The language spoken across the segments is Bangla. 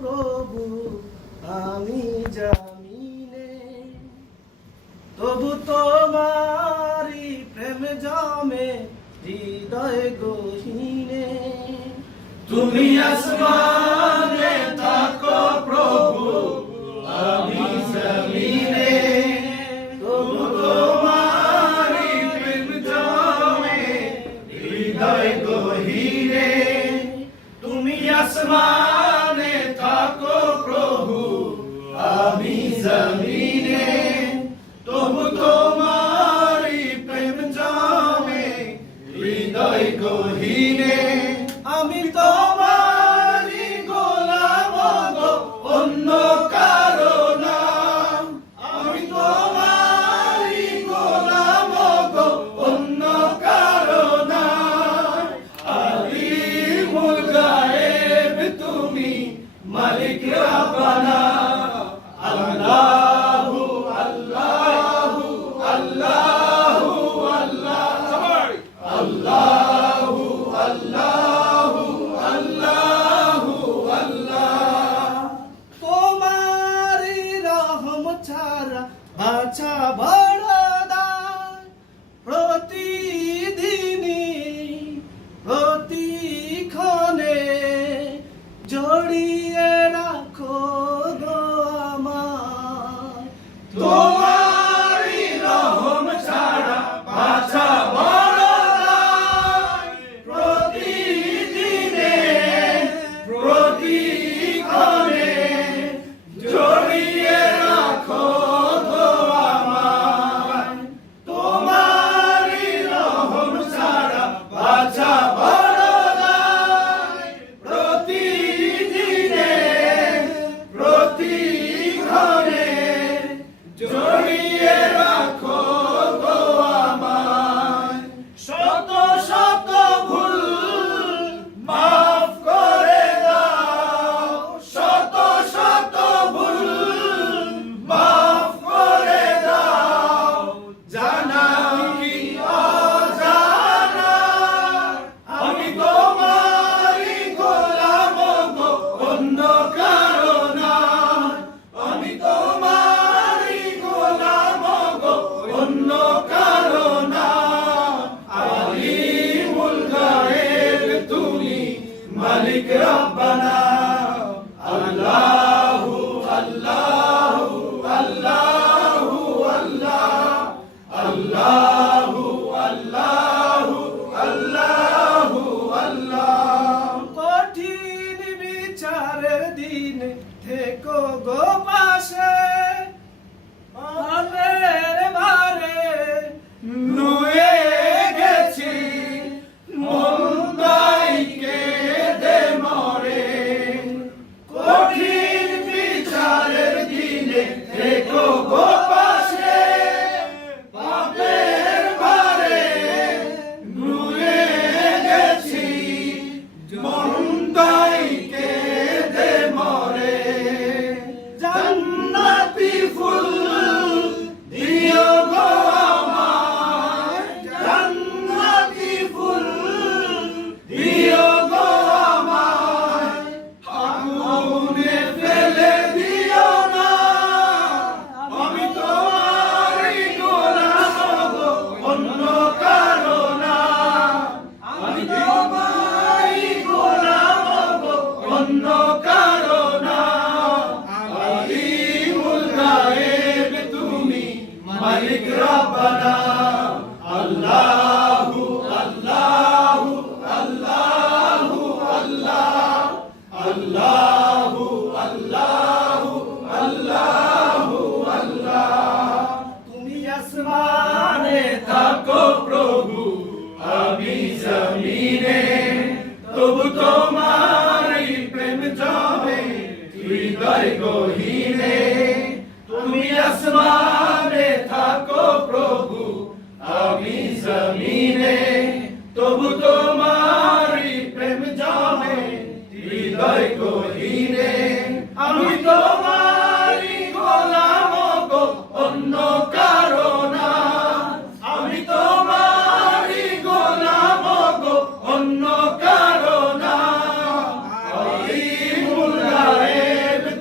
প্রভু আমি তবু তোমারি প্রেম জমে হৃদয় গহীনে। তুমি আসমা Amin, Amin. Todo তবু তোমারি প্রেম জামে হৃদয় কহিনে, আমি তোমারি গোলাম গো, অন্য কারণ। আমি তোমারি গোলাম গো, অন্য কারণ।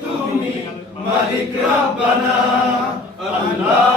তুমি মালিক রাব্বানা, আল্লাহ